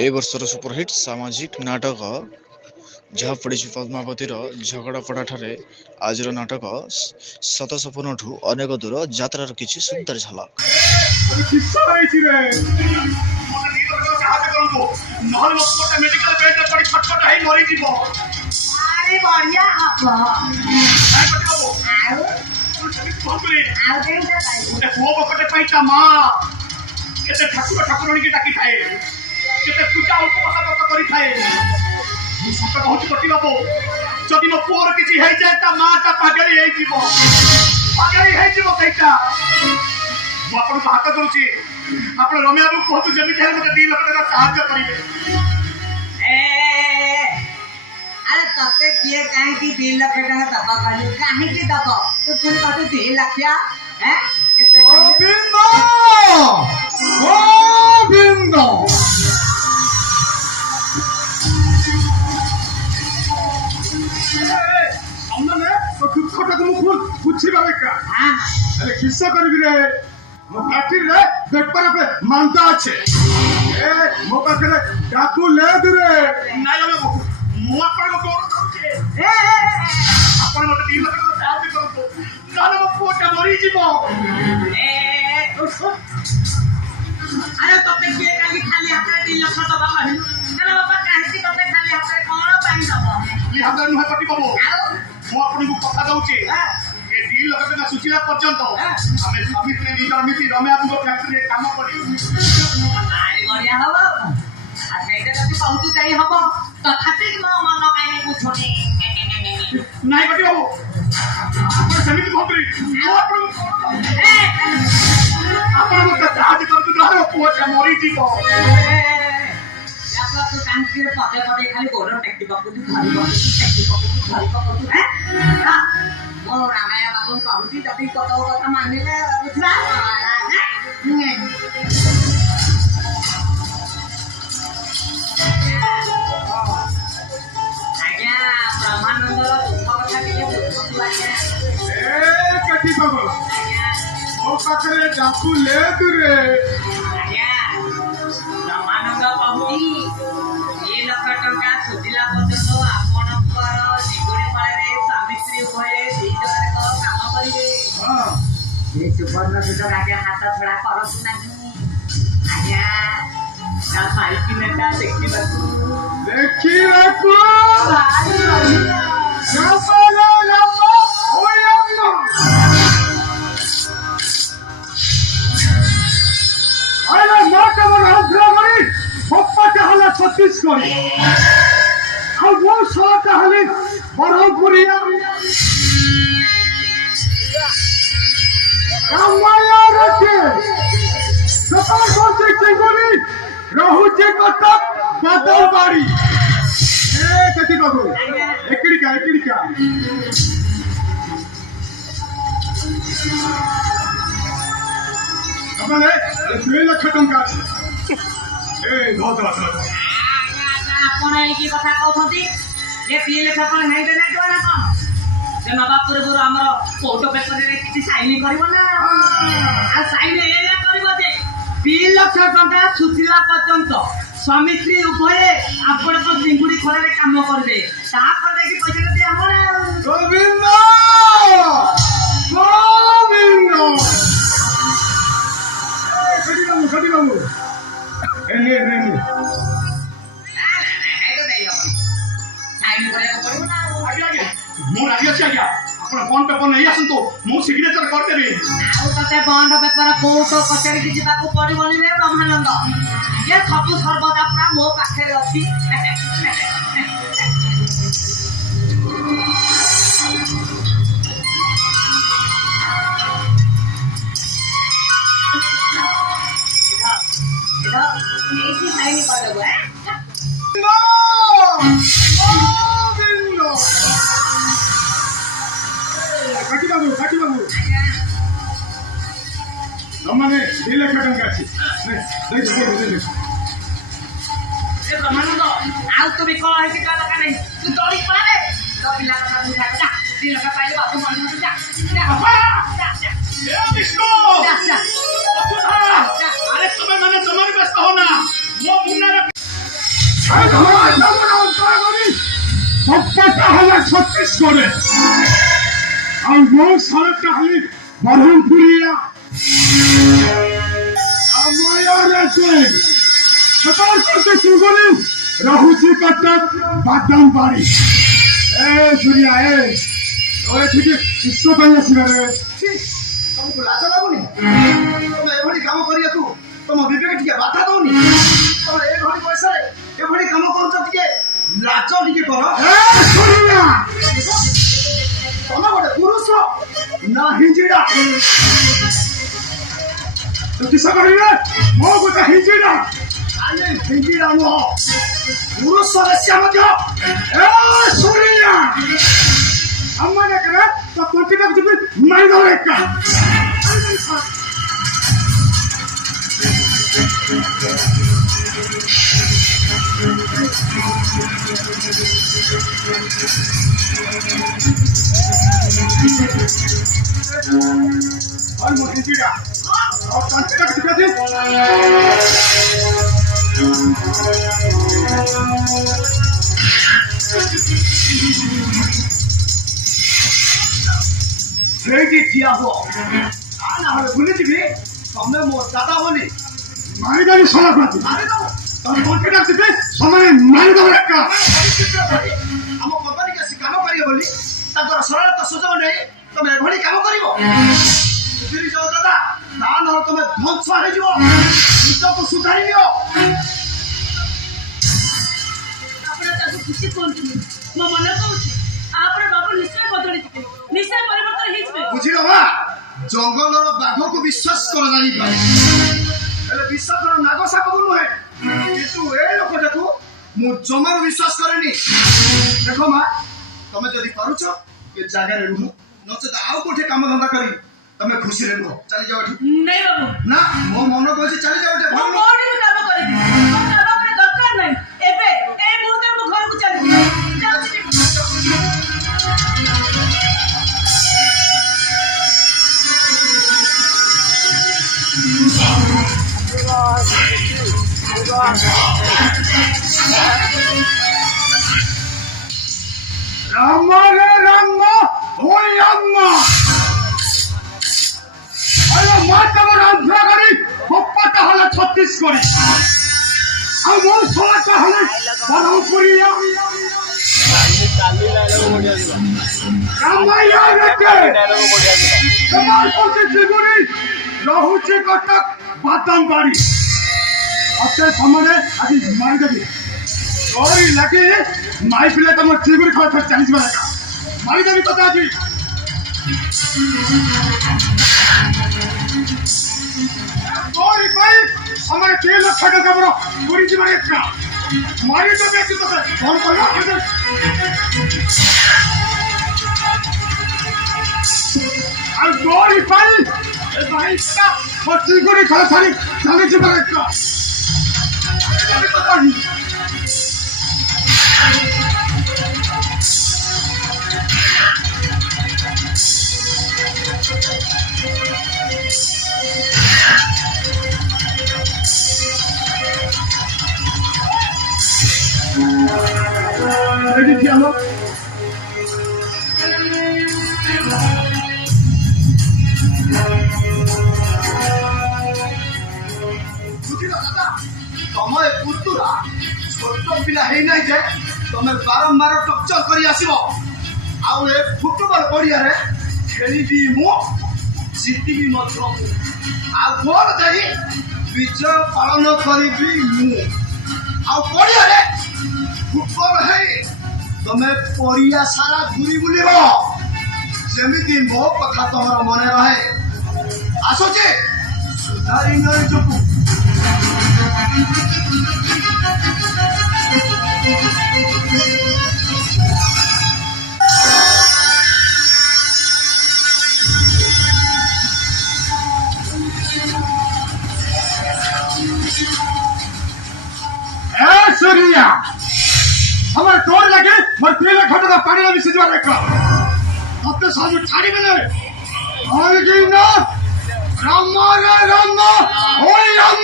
ए वर्षर superhit सामाजिक नाटक जहाँ पड़ी पद्मावतीर झगड़ापड़ा ठारे आज नाटक शत सपन ठू अनेक दूर यात्रार किछि सुंदर झलक। ठाकुर ठाकुराणी की डाकी थाए केते पूजा उपवास व्रत करि थाए मु सत कहूची कटी बाबू जदि मो पुअर किछि हेइ जाय ता माटा पागली हेइ जीवो कइटा मु आपन को हाथ जोड़ुची आपन रम्या बाबू कहतु जमी थाए मते 2 लाख टका सहायता करिवे। अरे तते किए काहे की 2 लाख टका दबा काली काहे की दबा तो तुम कहते 2 लाख क्या हैं केते गोविंद गोविंद हमने तो दुखटा को मुख बुझी बाबे का हां अरे किस्सा करबी रे मो फैक्ट्री रे पेपर पे मानता আছে ए मो पाखरे डाकू ले दरे नाइ बाबू मु आपन को करूचे ए आपन मते 3 लाख टका साहाय्य करतो नाले मो पोटा मरी जीवो अरे तते किए काहे खाली हाथ 3 लाख दबा काली अरे बाबा काहे की तते खाली हाथ कोन पाई दबा ली हमर नुह पटी बाबू मु आपन को कथा दउची ए 2 लाख टका सुचिला पर्यंत हमें समिति नी मिति रमे आपन को फैक्ट्री रे काम करी नाइ बढ़िया हबो आ सेटा जति बहुत चाहि हबो तथापि म मन काहे पुछोनी नाइ पटी बाबू आपन समिति भोकरी मु आपन आपन को साहाय्य करतो नाले पोटा मरी जीवो यापा तो कांकी रे पदे पदे खाली गोड़ टेक्टी बापू तू खाली बापू तू हैं मो रामाया बाबू कहूची जति कथा मानिले बुझला आज्ञा ब्रह्मानंद दुख कथा के बुझतु आज्ञा ए कटी बाबू ओ पाखरे डाकू ले दुरे आज्ञा ब्रह्मानंद कहूची 2 लाख टका सुदिला पर्यंत आपणकर जीवनी पाळे स्वामी स्त्री उभये दी जने तो काम करिवे हां ये सुवर्ण सुदर आज्ञा हाथ छोड़ा करत नाही आज्ञा ता पाइकी नेता देखि रखू भाई बढ़िया सापाला लम्बा होयम्मा आइला माटा मन हफ्रा गरी पप्पा हला छत्तीस गरी आ वो साटा हले बरहपुरिया रामाया रखे सपा कोसे चिंगुनी रहू जे कटक बादल बाड़ी ए कति बाबू एकड़ी का हमने 2 लाख टका ए बहुत अच्छा ଆପଣ ଏଇକି କଥା କହୁଛନ୍ତି ଯେ 3 ଲାख କଣ ହେଇତେ ନାଇଁ ନା କଣ ସେ ନବା ପୂର୍ବରୁ ଆମର କୋର୍ଟ ପେପରରେ କିଛି ସାଇନ କରିବ ନା ଆଉ ସାଇନ ଏଇଆ କରିବ ଯେ 2 ଲକ୍ଷ ଟଙ୍କା ସୁଚିଲା ପର୍ଯ୍ୟନ୍ତ ସ୍ୱାମୀ ସ୍ତ୍ରୀ ଉଭୟେ ଆପଣଙ୍କ ଚିଙ୍ଗୁଡ଼ି ଖୋଳରେ କାମ କରିବେ ତାପରେ ଯାଇକି ପଇସା ଦିଆ ହବ ନା गोविंद कटी बाबू ए ସାଇନ କରିବାକୁ ପଡ଼ିବ ନା आगे आगे मु राजी अछि आज्ञा आपण फोन पेपर नै आसंतो मु सिग्नेचर कर देबी ଆଉ ତତେ ବଣ୍ଡ ପେପର କୋର୍ଟ କଚେରୀକି ଯିବାକୁ ପଡ଼ିବନି ରେ ବ୍ରହ୍ମାନନ୍ଦ ଏ ସବୁ ସର୍ବଦା ପୁରା ମୋ ପାଖରେ ଅଛି ଏଟା ଏଇଠି ସାଇନ କରିଦେବୁ कटी बाबू हमने 2 लाख टका अछि दे ब्रह्मानंद ଆଉ ତୁ ବିକଳ ହେଇକି କା ଦରକାର ନାହିଁ ତୁ ଦୌଡ଼ି ପଳାରେ ତୋ ପିଲା କଥା ବୁଝା ଯା 2 ଲାख ପାଇଲେ ବାବୁ ମନ ଯା ए विष्णु ଯା अरे तुम्हें मैंने जमाने व्यस्त होना वो मुन्ना সবটা হলো ছত্তিশগড়ে আর মোর সালেটা হলি বরহমপুরিয়া আমার আছে সকাল করতে চুগলি রহুচি কটক বাদাম বাড়ি সুরিয়া ওরে ঠিক শিষ্য পাই আসিবা রে ତମକୁ ଲାଜ ଲାଗୁନି ତମେ ଏଭଳି କାମ କରିବାକୁ ତମ ବିବେକ ଟିକେ ବାଧା ଦଉନି ତମେ ଏଭଳି ପଇସାରେ ଏଭଳି କାମ କରୁଛ ଟିକେ ଲାଜ ଟିକେ କର ସୁରିଆ ତମେ ଗୋଟେ ପୁରୁଷ ନା ହିଞ୍ଜିଡ଼ା ତୁ କିସ କରିବେ ମୋ ଗୋଟେ ହିଞ୍ଜିଡ଼ା ଆମେ ହିଞ୍ଜିଡ଼ା ନୁହଁ ପୁରୁଷ ବେଶ୍ୟା ମଧ୍ୟ ସୁରିଆ ಅಮ್ಮನ ಕಡೆ ಕೊಟ್ಟಿದ್ದ ಮಾಡಿದವಕ್ಕ ସେଇଠି ଠିଆ ହୁଅ ତା ନହେଲେ ଭୁଲିଯିବି ତମେ ମୋ ଦାଦା ବୋଲି ମାରିଦାରି ସଲା ପ୍ରତି ମାରିଦବ ତମେ କଣ୍ଟିଟା ଯିବେ ସେମାନେ ମାରିଦବ ଏକା ଆମ କମ୍ପାନୀକି ଆସି କାମ କରିବ ବୋଲି ତାଙ୍କର ସରଳତା ସୁଯୋଗ ନେଇ ତମେ ଏଭଳି କାମ କରିବ ବୁଝିଲି ଯାଅ ଦାଦା ତା ନହେଲେ ତମେ ଧ୍ୱଂସ ହେଇଯିବ ନିଜକୁ ସୁଧାରି ନିଅ ଆପଣ ତାକୁ କିଛି କୁହନ୍ତୁନି ମୋ ମନ କହୁଛି ଆପଣ ବାବୁ ନିଶ୍ଚୟ ବଦଳି ଯିବେ ନିଶ୍ଚୟ ପରିବର୍ତ୍ତନ ହେଇଯିବେ ବୁଝିଲ ମା ଜଙ୍ଗଲର ବାଘକୁ ବିଶ୍ୱାସ କରାଯାଇ ପାରେ ହେଲେ ବିଶ୍ୱାସର ନାଗ ସାପକୁ ନୁହେଁ କିନ୍ତୁ ଏ ଲୋକଟାକୁ ମୁଁ ଜମାରୁ ବିଶ୍ୱାସ କରେନି ଦେଖ ମା ତମେ ଯଦି ପାରୁଛ ଏ ଜାଗାରେ ରୁହ ନଚେତ ଆଉ କୋଉଠି କାମ ଧନ୍ଦା କରି ତମେ ଖୁସିରେ ରୁହ ଚାଲିଯାଅ ଏଠୁ ନାଇଁ ବାବୁ ନା ମୋ ମନ କହୁଛି ଚାଲିଯାଅ ଏଠି ମୁଁ କୋଉଠି ବି କାମ କରିବି ମୋ କାମ ଉପରେ ଦରକାର ନାହିଁ ଏବେ ଏଇ ମୁହୂର୍ତ୍ତରେ ମୁଁ ଘରକୁ ଚାଲିବି ଯାଉଛି রাম রে রাম ওই আম্মা আরে মা তোমার অন্ধ্র করি পপ্পাটা হলো ছত্তিশগড়ি আর মোর সলাটা হলো বরহমপুরিয়া রামাইয়া রেতে তোমার পথে জীবনী রহুচি কটক বাদাম বাড়ি অতে সামনে আজ মারি দেবি ওই লাগে মাই পিলে তোমার চিগুড়ি খাওয়া চালিশ বার একা মারি দেবি তো আজ ওই ভাই আমার 3 লক্ষ টাকা বড় ঘুরি যাবার একটা মারি দেবে কি তোকে ফোন করলা আর তোর ভাই এই ভাইটা চিগুড়ি খাওয়া ছাড়ি চালিয়ে যাবার একটা আমি তো জানি কি আমার ବୁଝିଲ ଦାଦା ତମ ଏ ପୁତୁରା ଛୋଟ ପିଲା ହେଇନାହିଁ ଯେ ତମେ ବାରମ୍ବାର ଟର୍ଚର କରି ଆସିବ ଆଉ ଏ ଫୁଟବଲ ପଡ଼ିଆରେ ଖେଳିବି ମୁଁ ଜିତିବି ମଧ୍ୟ ମୁଁ ଆଉ ଭୋଟ ଦେଇ ବିଜୟ ପାଳନ କରିବି ମୁଁ ଆଉ ପଡ଼ିଆରେ ଫୁଟବଲ ହେଇ ତମେ ପଡ଼ିଆ ସାରା ଘୁରି ବୁଲିବ ଯେମିତି ମୋ କଥା ତମର ମନେ ରହେ ଆସୁଛି ସୁଧାରି ନିଜକୁ সুরিয়া আমার তোর লাগে মোর 3 লক্ষ টাকা পানি মিশে যাওয়ার একটা তত সব ছাড়িবে না আর কি না রাম রে রাম ওই রাম